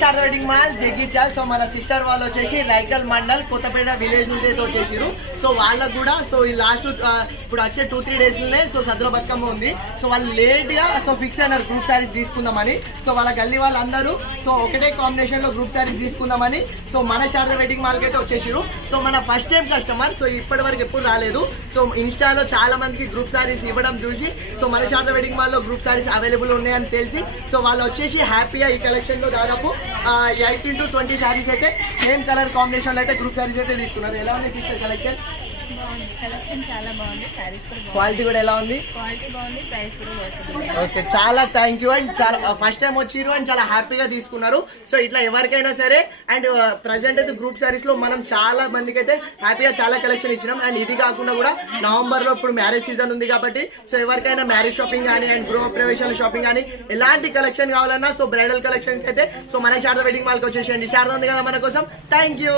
Sharada wedding mall Jagtial. So మన sister వాళ్ళు వచ్చేసి రైకల్ మండల్ కొత్తపేట విలేజ్ నుంచి అయితే వచ్చేసారు. సో వాళ్ళకు కూడా సో ఈ లాస్ట్ ఇప్పుడు వచ్చే 2-3 days సో సద్దుల బతుకమ్మ ఉంది. సో వాళ్ళు లేట్ గా సో ఫిక్స్ అయినారు గ్రూప్ శారీస్ తీసుకుందామని. సో వాళ్ళ గల్లీ వాళ్ళు అందరూ సో ఒకటే కాంబినేషన్ లో గ్రూప్ శారీస్ తీసుకుందామని సో మన శారదా వెడ్డింగ్ మాల్ కి అయితే వచ్చేసారు. సో మన ఫస్ట్ టైం కస్టమర్. సో ఇప్పటి వరకు ఎప్పుడు రాలేదు. సో ఇన్స్టాలో చాలా మందికి గ్రూప్ శారీస్ ఇవ్వడం చూసి సో మన శారదా వెడ్డింగ్ మాల్ లో గ్రూప్ శారీస్ అవైలబుల్ ఉన్నాయని తెలిసి సో వాళ్ళు వచ్చేసి హ్యాపీగా ఈ కలెక్షన్ లో దాదాపు 18 to 20 శారీస్ అయితే సేమ్ కలర్ కాంబినేషన్ లో అయితే గ్రూప్ శారీస్ అయితే తీసుకున్నారు. ఎలా ఉంది సిస్టర్ కలెక్షన్? కలెక్షన్ చాలా బాగుంది. సారీస్ కూడా క్వాలిటీ కూడా ఎలా ఉంది? క్వాలిటీ బాగుంది, ప్రైస్ కూడా బాగుంది. ఓకే, చాలా థ్యాంక్ యూ అండ్ చాలా ఫస్ట్ టైం వచ్చిరు అండ్ చాలా హ్యాపీగా తీసుకున్నారు. సో ఇట్లా ఎవరికైనా సరే అండ్ ప్రజెంట్ అయితే గ్రూప్ శారీస్ లో మనం చాలా మందికి అయితే హ్యాపీగా చాలా కలెక్షన్ ఇచ్చినాం. అండ్ ఇది కాకుండా కూడా నవంబర్ లో ఇప్పుడు మ్యారేజ్ సీజన్ ఉంది కాబట్టి సో ఎవరికైనా మ్యారేజ్ షాపింగ్ కానీ అండ్ గృహ ప్రవేశాల షాపింగ్ కానీ ఎలాంటి కలెక్షన్ కావాలన్నా సో బ్రైడల్ కలెక్షన్ అయితే సో మన శారదా వెడ్డింగ్ మాల్ కి వచ్చేసేయండి. శారదా ఉంది కదా మన కోసం. Thank you.